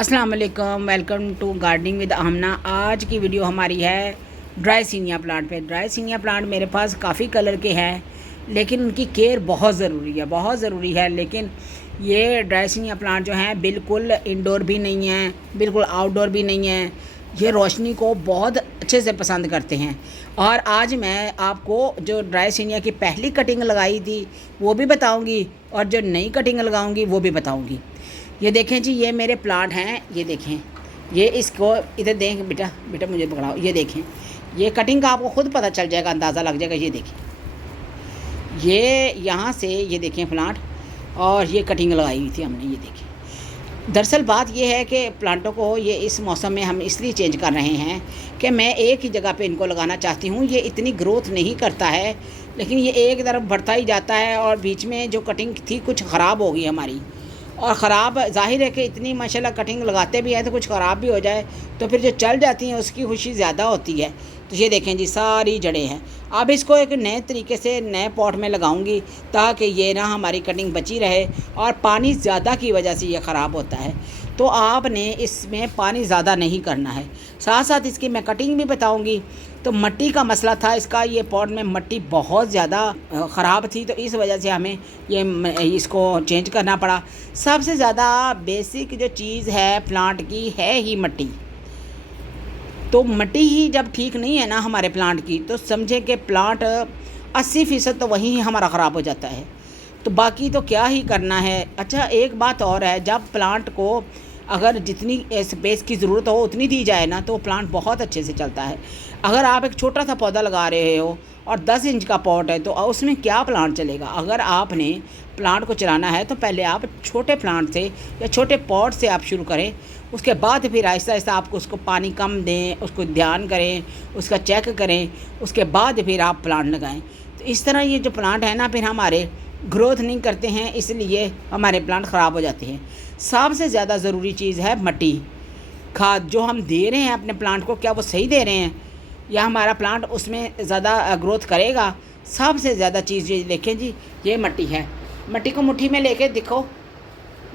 अस्सलाम वालेकुम, welcome to gardening with आमना। आज की वीडियो हमारी है ड्राई सीनिया प्लांट पे। ड्राई सीनिया प्लांट मेरे पास काफ़ी कलर के हैं, लेकिन उनकी केयर बहुत ज़रूरी है। लेकिन ये ड्राई सीनिया प्लांट जो हैं बिल्कुल इंडोर भी नहीं हैं, बिल्कुल आउटडोर भी नहीं हैं। ये रोशनी को बहुत अच्छे से पसंद करते हैं। और आज मैं आपको जो ड्राई सीनिया की पहली कटिंग लगाई थी वो भी बताऊंगी, और जो नई कटिंग लगाऊंगी वो भी बताऊंगी। ये देखें जी, ये मेरे प्लांट हैं। ये देखें, ये इसको इधर देखें बेटा, बेटा मुझे पकड़ाओ। ये देखें, ये कटिंग का आपको खुद पता चल जाएगा, अंदाज़ा लग जाएगा। ये देखें, ये यहाँ से ये देखें प्लांट, और ये कटिंग लगाई हुई थी हमने। ये देखें, दरअसल बात ये है कि प्लांटों को ये इस मौसम में हम इसलिए चेंज कर रहे हैं कि मैं एक ही जगह पे इनको लगाना चाहती हूँ। ये इतनी ग्रोथ नहीं करता है, लेकिन ये एक तरफ बढ़ता ही जाता है। और बीच में जो कटिंग थी कुछ ख़राब हो गई हमारी, और ख़राब ज़ाहिर है कि इतनी माशाल्लाह कटिंग लगाते भी हैं तो कुछ ख़राब भी हो जाए तो फिर जो चल जाती हैं उसकी खुशी ज़्यादा होती है। तो ये देखें जी, सारी जड़ें हैं। अब इसको एक नए तरीके से नए पॉट में लगाऊंगी ताकि ये ना हमारी कटिंग बची रहे। और पानी ज़्यादा की वजह से ये ख़राब होता है, तो आपने इसमें पानी ज़्यादा नहीं करना है। साथ साथ इसकी मैं कटिंग भी बताऊंगी। तो मिट्टी का मसला था इसका, ये पॉट में मिट्टी बहुत ज़्यादा ख़राब थी, तो इस वजह से हमें ये इसको चेंज करना पड़ा। सबसे ज़्यादा बेसिक जो चीज़ है प्लांट की है ही मिट्टी। तो मिट्टी ही जब ठीक नहीं है ना हमारे प्लांट की, तो समझे कि प्लांट 80% तो वहीं हमारा ख़राब हो जाता है। तो बाकी तो क्या ही करना है। अच्छा, एक बात और है, जब प्लांट को अगर जितनी स्पेस की ज़रूरत हो उतनी दी जाए ना, तो प्लांट बहुत अच्छे से चलता है। अगर आप एक छोटा सा पौधा लगा रहे हो और 10 इंच का पॉट है, तो उसमें क्या प्लांट चलेगा। अगर आपने प्लांट को चलाना है तो पहले आप छोटे प्लांट से या छोटे पॉट से आप शुरू करें। उसके बाद फिर आहिस्ता आहिस्ता आपको उसको पानी कम दें, उसको ध्यान करें, उसका चेक करें, उसके बाद फिर आप प्लांट लगाएं। तो इस तरह ये जो प्लांट है ना, फिर हमारे ग्रोथ नहीं करते हैं, इसलिए हमारे प्लांट ख़राब हो जाते हैं। सबसे ज़्यादा ज़रूरी चीज़ है मिट्टी। खाद जो हम दे रहे हैं अपने प्लांट को, क्या वो सही दे रहे हैं या हमारा प्लांट उसमें ज़्यादा ग्रोथ करेगा। सबसे ज़्यादा चीज़ ये देखें जी, ये मिट्टी है। मिट्टी को मुट्ठी में लेके देखो,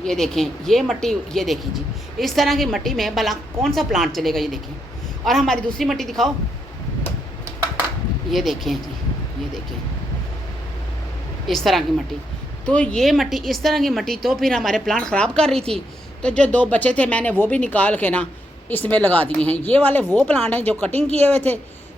ये देखें, ये मिट्टी, ये देखें जी, इस तरह की मिट्टी में भला कौन सा प्लांट चलेगा। ये देखें, और हमारी दूसरी मिट्टी दिखाओ, ये देखें जी, ये देखें, इस तरह की मिट्टी। तो ये मिट्टी, इस तरह की मिट्टी तो फिर हमारे प्लांट ख़राब कर रही थी। तो जो 2 बचे थे मैंने वो भी निकाल के ना इसमें लगा दिए हैं। ये वाले वो प्लांट हैं जो कटिंग किए हुए थे,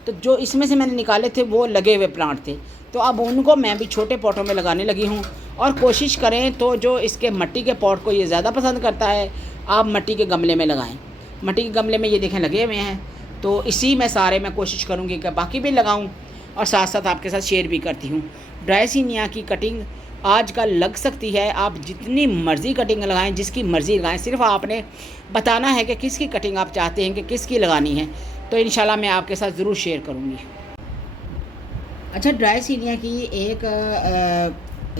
तो जो इसमें से मैंने निकाले थे वो लगे हुए प्लांट थे। तो अब उनको मैं भी छोटे पॉटों में लगाने लगी हूँ। और कोशिश करें तो जो इसके मिट्टी के पॉट को ये ज़्यादा पसंद करता है, आप मिट्टी के गमले में लगाएँ। मिट्टी के गमले में ये देखें लगे हुए हैं, तो इसी में सारे मैं कोशिश करूँगी कि बाकी भी लगाऊँ, और साथ साथ आपके साथ शेयर भी करती हूँ। ड्राई सीनिया की कटिंग आजकल लग सकती है, आप जितनी मर्ज़ी कटिंग लगाएं, जिसकी मर्ज़ी लगाएं, सिर्फ आपने बताना है कि किसकी कटिंग आप चाहते हैं कि किसकी लगानी है। तो इंशाल्लाह मैं आपके साथ ज़रूर शेयर करूँगी। अच्छा, ड्राई सीनिया की एक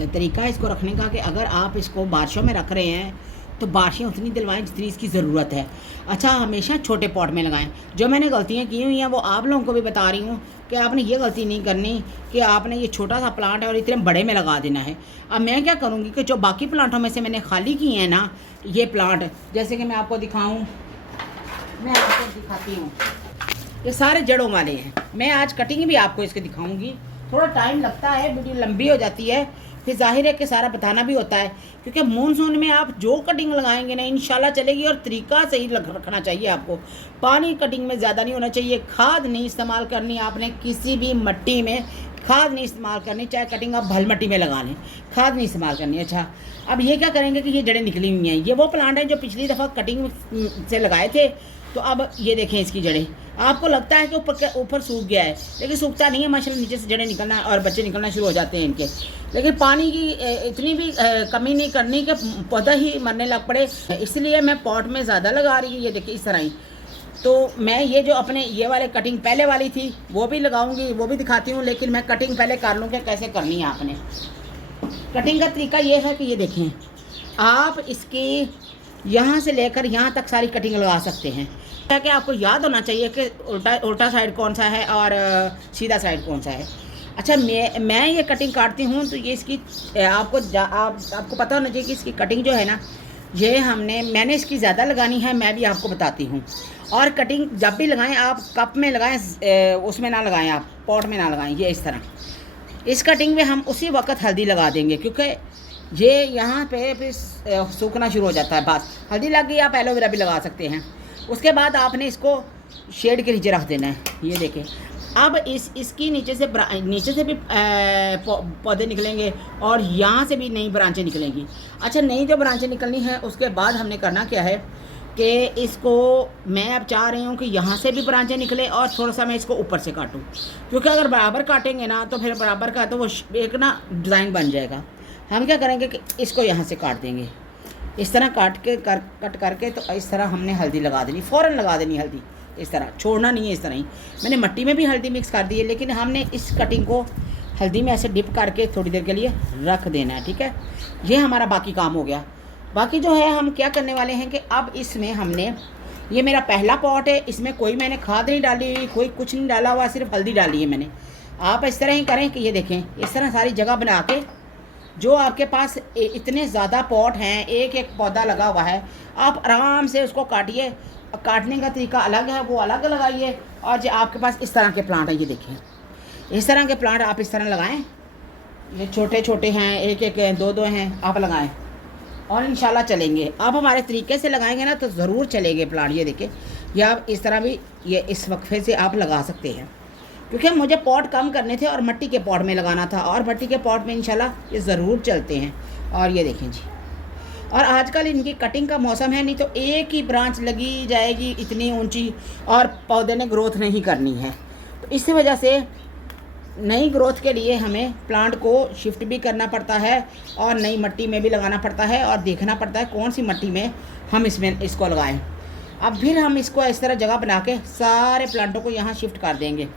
तरीका है इसको रखने का कि अगर आप इसको बारिशों में रख रहे हैं तो बारिशें उतनी दिलवाएं जितनी इसकी ज़रूरत है। अच्छा, हमेशा छोटे पॉट में लगाएं। जो मैंने गलतियां की हुई हैं वो आप लोगों को भी बता रही हूँ कि आपने ये गलती नहीं करनी कि आपने ये छोटा सा प्लांट है और इतने बड़े में लगा देना है। अब मैं क्या करूँगी कि जो बाकी प्लांटों में से मैंने खाली किए हैं ना, ये प्लांट जैसे कि मैं आपको दिखाऊँ, मैं आपको दिखाती हूँ, ये सारे जड़ों वाले हैं। मैं आज कटिंग भी आपको इसके दिखाऊँगी। थोड़ा टाइम लगता है, वीडियो लंबी हो जाती है, फिर जाहिर है कि सारा बताना भी होता है, क्योंकि मानसून में आप जो कटिंग लगाएंगे ना इंशाल्लाह चलेगी। और तरीका सही रखना चाहिए आपको। पानी कटिंग में ज़्यादा नहीं होना चाहिए। खाद नहीं इस्तेमाल करनी आपने, किसी भी मिट्टी में खाद नहीं इस्तेमाल करनी, चाहे कटिंग आप भल मिट्टी में लगा लें, खाद नहीं इस्तेमाल करनी। अच्छा, अब ये क्या करेंगे कि ये जड़ें निकली हुई हैं। ये वो प्लांट है जो पिछली दफ़ा कटिंग से लगाए थे, तो अब ये देखें इसकी जड़ें। आपको लगता है कि ऊपर सूख गया है, लेकिन सूखता नहीं है माशाल्लाह। नीचे से जड़ें निकलना और बच्चे निकलना शुरू हो जाते हैं इनके। लेकिन पानी की इतनी भी कमी नहीं करनी कि पौधा ही मरने लग पड़े, इसलिए मैं पॉट में ज़्यादा लगा रही हूँ। ये देखिए इस तरह ही। तो मैं ये जो अपने ये वाले कटिंग पहले वाली थी वो भी लगाऊंगी, वो भी दिखाती हूँ, लेकिन मैं कटिंग पहले कर लूँ कि कैसे करनी है आपने। कटिंग का तरीका ये है कि ये देखें, आप इसकी यहाँ से लेकर यहाँ तक सारी कटिंग लगा सकते हैं। कि आपको याद होना चाहिए कि उल्टा साइड कौन सा है और सीधा साइड कौन सा है। अच्छा, मैं ये कटिंग काटती हूँ तो ये इसकी आपको पता होना चाहिए कि इसकी कटिंग जो है ना ये मैंने इसकी ज़्यादा लगानी है, मैं भी आपको बताती हूँ। और कटिंग जब भी लगाएं आप कप में लगाएं, उसमें ना लगाएं, आप पॉट में ना लगाएं। ये इस तरह इस कटिंग में हम उसी वक्त हल्दी लगा देंगे, क्योंकि ये यहाँ पे फिर सूखना शुरू हो जाता है। बस हल्दी लग गई, आप एलोवेरा भी लगा सकते हैं। उसके बाद आपने इसको शेड के नीचे रख देना है। ये देखें, अब इसकी नीचे से भी पौधे निकलेंगे और यहाँ से भी नई ब्रांचें निकलेंगी। अच्छा, नई जो ब्रांचें निकलनी है उसके बाद हमने करना क्या है कि इसको मैं अब चाह रही हूँ कि यहाँ से भी ब्रांचें निकले और थोड़ा सा मैं इसको ऊपर से काटूँ, क्योंकि अगर बराबर काटेंगे ना तो फिर बराबर का तो वो एक ना डिज़ाइन बन जाएगा। हम क्या करेंगे कि इसको यहाँ से काट देंगे, इस तरह कट करके तो इस तरह हमने हल्दी लगा देनी, फ़ौरन लगा देनी हल्दी, इस तरह छोड़ना नहीं है। इस तरह ही मैंने मिट्टी में भी हल्दी मिक्स कर दी है, लेकिन हमने इस कटिंग को हल्दी में ऐसे डिप करके थोड़ी देर के लिए रख देना है। ठीक है, ये हमारा बाकी काम हो गया। बाकी जो है हम क्या करने वाले हैं कि अब इसमें हमने, ये मेरा पहला पॉट है, इसमें कोई मैंने खाद नहीं डाली हुई, कोई कुछ नहीं डाला हुआ, सिर्फ हल्दी डाली है मैंने। आप इस तरह ही करें कि ये देखें, इस तरह सारी जगह बना के, जो आपके पास इतने ज़्यादा पॉट हैं, एक एक पौधा लगा हुआ है, आप आराम से उसको काटिए। काटने का तरीका अलग है, वो अलग लगाइए। और जो आपके पास इस तरह के प्लांट हैं, ये देखें, इस तरह के प्लांट आप इस तरह लगाएं। ये छोटे छोटे हैं, एक एक हैं, दो दो हैं, आप लगाएं और इंशाल्लाह चलेंगे। आप हमारे तरीके से लगाएंगे ना तो ज़रूर चलेंगे प्लांट। ये देखें, ये आप इस तरह भी ये इस वक्फे से आप लगा सकते हैं, क्योंकि मुझे पॉट कम करने थे और मिट्टी के पॉट में लगाना था, और मिट्टी के पॉट में इंशाल्लाह ये ज़रूर चलते हैं। और ये देखें जी, और आजकल इनकी कटिंग का मौसम है, नहीं तो एक ही ब्रांच लगी जाएगी इतनी ऊंची और पौधे ने ग्रोथ नहीं करनी है। तो इसी वजह से नई ग्रोथ के लिए हमें प्लांट को शिफ्ट भी करना पड़ता है और नई मिट्टी में भी लगाना पड़ता है और देखना पड़ता है कौन सी मिट्टी में हम इसको लगाएं। अब फिर हम इसको इस तरह जगह बना के सारे प्लांटों को यहाँ शिफ्ट कर देंगे।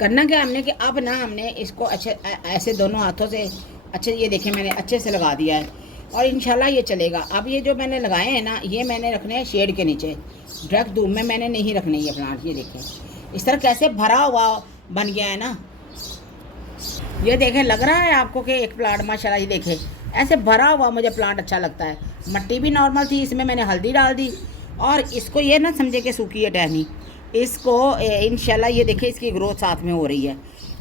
करना क्या हमने कि अब ना हमने इसको अच्छे ऐसे दोनों हाथों से अच्छे, ये देखें मैंने अच्छे से लगा दिया है और इंशाल्लाह ये चलेगा। अब ये जो मैंने लगाए हैं ना, ये मैंने रखने हैं शेड के नीचे, डायरेक्ट धूप में मैंने नहीं रखने ये प्लांट। ये देखें इस तरह कैसे भरा हुआ बन गया है ना, ये देखें, लग रहा है आपको कि एक प्लांट माशाल्लाह। ये देखें ऐसे भरा हुआ मुझे प्लांट अच्छा लगता है। मिट्टी भी नॉर्मल थी, इसमें मैंने हल्दी डाल दी और इसको ये ना समझे कि सूखी है टहनी, इसको इंशाल्लाह ये देखें इसकी ग्रोथ साथ में हो रही है।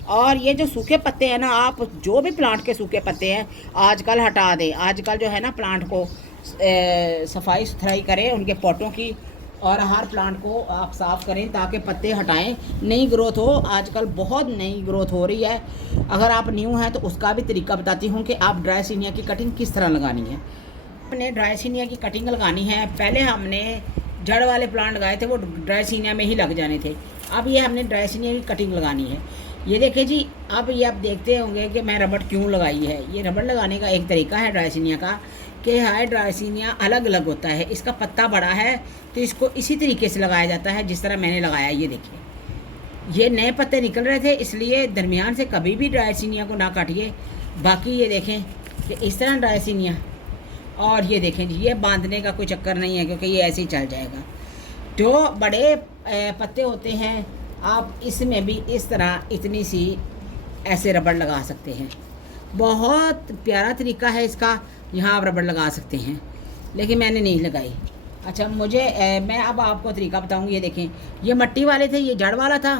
और ये जो सूखे पत्ते हैं ना, आप जो भी प्लांट के सूखे पत्ते हैं आजकल हटा दें। आजकल जो है ना प्लांट को सफाई सुथराई करें उनके पॉटों की, और हर प्लांट को आप साफ़ करें ताकि पत्ते हटाएं, नई ग्रोथ हो। आजकल बहुत नई ग्रोथ हो रही है। अगर आप न्यू हैं तो उसका भी तरीका बताती हूँ कि आप ड्रायसिनिया की कटिंग किस तरह लगानी है। हमने ड्रायसिनिया की कटिंग लगानी है, पहले हमने जड़ वाले प्लांट लगाए थे, वो ड्रायसिनिया में ही लग जाने थे। अब ये हमने ड्रायसिनिया की कटिंग लगानी है। ये देखें जी, अब ये आप देखते होंगे कि मैं रबड़ क्यों लगाई है। ये रबड़ लगाने का एक तरीका है ड्रायसिनिया का कि हाई ड्रायसिनिया अलग अलग होता है, इसका पत्ता बड़ा है तो इसको इसी तरीके से लगाया जाता है जिस तरह मैंने लगाया। ये देखिए ये नए पत्ते निकल रहे थे, इसलिए दरमियान से कभी भी ड्रायसिनिया को ना काटिए। बाकी ये देखें कि इस तरह ड्रायसिनिया, और ये देखें जी, ये बांधने का कोई चक्कर नहीं है क्योंकि ये ऐसे ही चल जाएगा। जो बड़े पत्ते होते हैं आप इसमें भी इस तरह इतनी सी ऐसे रबड़ लगा सकते हैं। बहुत प्यारा तरीका है इसका, यहाँ आप रबड़ लगा सकते हैं, लेकिन मैंने नहीं लगाई। अच्छा मैं अब आपको तरीका बताऊँगी। ये देखें ये मिट्टी वाले थे, ये जड़ वाला था,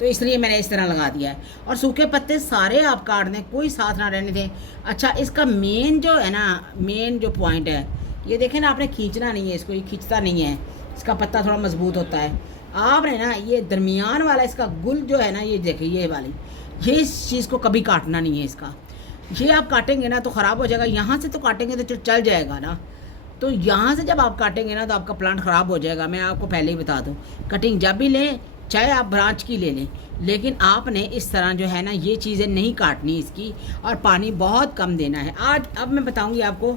तो इसलिए मैंने इस तरह लगा दिया है। और सूखे पत्ते सारे आप काट दें, कोई साथ ना रहने दें। अच्छा इसका मेन जो है ना, मेन जो पॉइंट है, ये देखें ना, आपने खींचना नहीं है इसको, ये खींचता नहीं है, इसका पत्ता थोड़ा मजबूत होता है। आपने ना ये दरमियान वाला इसका गुल जो है ना, ये देखिए ये वाली, ये इस चीज़ को कभी काटना नहीं है इसका। ये आप काटेंगे ना तो ख़राब हो जाएगा। यहाँ से तो काटेंगे तो चल जाएगा ना, तो यहाँ से जब आप काटेंगे ना तो आपका प्लांट ख़राब हो जाएगा। मैं आपको पहले ही बता दूँ, कटिंग जब भी लें चाहे आप ब्रांच की ले लें, लेकिन आपने इस तरह जो है ना ये चीज़ें नहीं काटनी इसकी, और पानी बहुत कम देना है। अब मैं बताऊँगी आपको।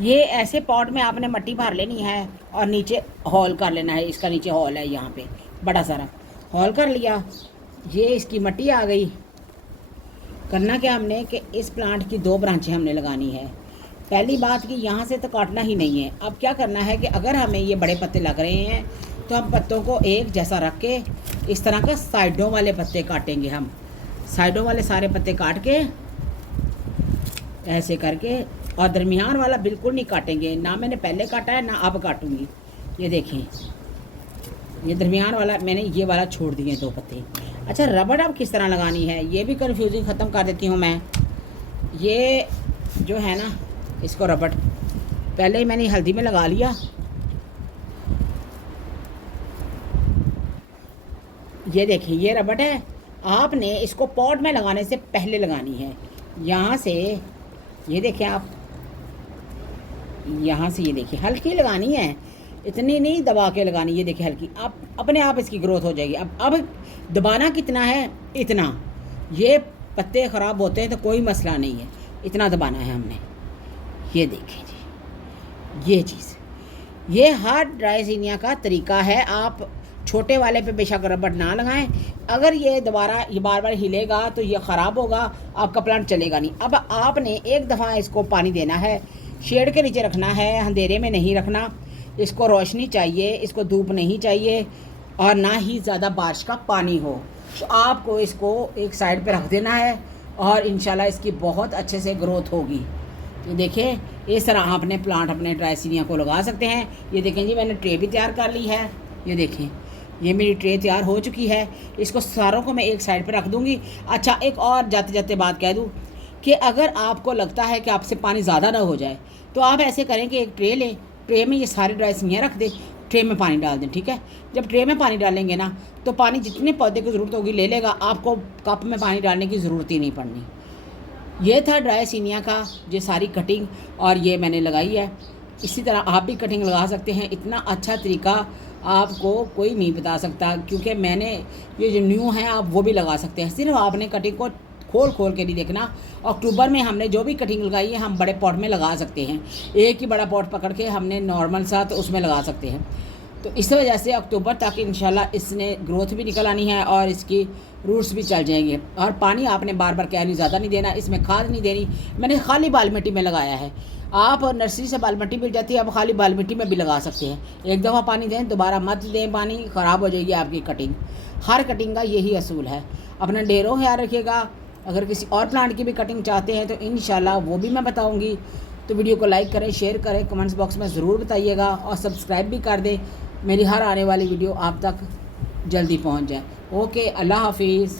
ये ऐसे पॉट में आपने मिट्टी भर लेनी है और नीचे हॉल कर लेना है। इसका नीचे हॉल है, यहाँ पे बड़ा सारा हॉल कर लिया। ये इसकी मिट्टी आ गई। करना क्या हमने कि इस प्लांट की 2 ब्रांचें हमने लगानी है। पहली बात कि यहाँ से तो काटना ही नहीं है। अब क्या करना है कि अगर हमें ये बड़े पत्ते लग रहे हैं तो हम पत्तों को एक जैसा रख के इस तरह का साइडों वाले पत्ते काटेंगे। हम साइडों वाले सारे पत्ते काट के ऐसे करके और दरमियान वाला बिल्कुल नहीं काटेंगे, ना मैंने पहले काटा है ना अब काटूंगी। ये देखें, ये दरमियान वाला मैंने ये वाला छोड़ दिए 2 पत्ते। अच्छा, रबड़ अब किस तरह लगानी है ये भी कन्फ्यूजिंग ख़त्म कर देती हूँ मैं। ये जो है ना, इसको रबड़ पहले ही मैंने हल्दी में लगा लिया। ये देखिए, ये रबड़ है, आपने इसको पॉट में लगाने से पहले लगानी है। यहाँ से ये देखें आप, यहाँ से ये देखिए हल्की लगानी है, इतनी नहीं दबा के लगानी। ये देखिए हल्की, आप अपने आप इसकी ग्रोथ हो जाएगी। अब दबाना कितना है, इतना। ये पत्ते ख़राब होते हैं तो कोई मसला नहीं है, इतना दबाना है हमने। ये देखें जी, ये चीज़, ये हर ड्राइसिनिया का तरीका है। आप छोटे वाले पे बेशक रबड़ ना लगाएं। अगर ये बार बार हिलेगा तो ये ख़राब होगा, आपका प्लांट चलेगा नहीं। अब आपने एक दफ़ा इसको पानी देना है, शेड के नीचे रखना है, अंधेरे में नहीं रखना। इसको रोशनी चाहिए, इसको धूप नहीं चाहिए, और ना ही ज़्यादा बारिश का पानी हो। तो आपको इसको एक साइड पे रख देना है और इंशाल्लाह इसकी बहुत अच्छे से ग्रोथ होगी। तो देखिए, इस तरह आपने प्लांट अपने ड्राइसिनिया को लगा सकते हैं। ये देखें जी, मैंने ट्रे भी तैयार कर ली है। ये देखें, ये मेरी ट्रे तैयार हो चुकी है। इसको सारों को मैं एक साइड पर रख दूँगी। अच्छा, एक और जाते जाते बात कह दूँ कि अगर आपको लगता है कि आपसे पानी ज़्यादा ना हो जाए तो आप ऐसे करें कि एक ट्रे लें, ट्रे में ये सारे ड्राइसिनिया रख दें, ट्रे में पानी डाल दें। ठीक है, जब ट्रे में पानी डालेंगे ना तो पानी जितने पौधे की ज़रूरत होगी ले लेगा, आपको कप में पानी डालने की ज़रूरत ही नहीं पड़नी। ये था ड्राइसिनिया का ये सारी कटिंग, और ये मैंने लगाई है। इसी तरह आप भी कटिंग लगा सकते हैं। इतना अच्छा तरीका आपको कोई नहीं बता सकता, क्योंकि मैंने ये जो न्यू है आप वो भी लगा सकते हैं। सिर्फ आपने कटिंग को खोल खोल के नहीं देखना। अक्टूबर में हमने जो भी कटिंग लगाई है हम बड़े पॉट में लगा सकते हैं। एक ही बड़ा पॉट पकड़ के हमने नॉर्मल सा तो उसमें लगा सकते हैं। तो इस वजह से अक्टूबर तक इंशाल्लाह इसने ग्रोथ भी निकल आनी है और इसकी रूट्स भी चल जाएंगे। और पानी आपने बार बार कह नहीं, ज़्यादा नहीं देना, इसमें खाद नहीं देनी। मैंने खाली बाल मिट्टी में लगाया है। आप नर्सरी से बाल मिट्टी मिल जाती है, आप खाली बाल मिट्टी में भी लगा सकते हैं। एक दफ़ा पानी दें, दोबारा मत दें पानी, ख़राब हो जाएगी आपकी कटिंग। हर कटिंग का यही असूल है। अपना ढेरों ख्याल रखिएगा। अगर किसी और प्लांट की भी कटिंग चाहते हैं तो इंशाल्लाह वो भी मैं बताऊंगी। तो वीडियो को लाइक करें, शेयर करें, कमेंट्स बॉक्स में ज़रूर बताइएगा, और सब्सक्राइब भी कर दें। मेरी हर आने वाली वीडियो आप तक जल्दी पहुंच जाए। ओके, अल्लाह हाफिज़।